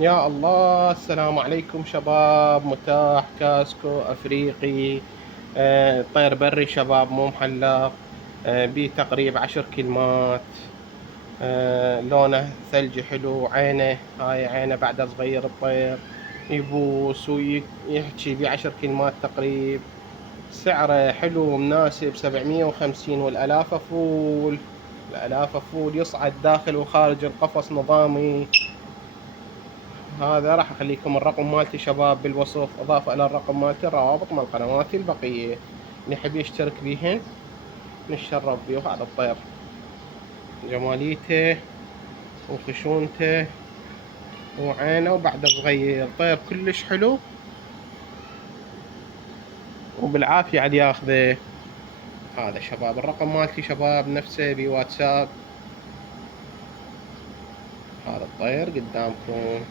يا الله، السلام عليكم شباب. متاح كاسكو افريقي، طير بري شباب، مو محلاق. بيه تقريب 10 كلمات. لونه ثلجي حلو. عينه، هاي عينه بعده صغير الطير. يبوس ويحكي بيه 10 كلمات تقريب. سعره حلو ومناسب، 750، والآلافة فول. الآلافة فول، يصعد داخل وخارج القفص نظامي. هذا راح اخليكم الرقم مالتي شباب بالوصف، اضافه الى الرقم مالتي الروابط مال قنواتي البقيه، اللي يحب يشترك بيهن نتشرف بيه. وهذا الطير جماليته وخشونته وعينه وبعده صغير، طير كلش حلو وبالعافية عاد ياخذه. هذا شباب الرقم مالتي شباب، نفسه بواتساب. هذا الطير قدامكم.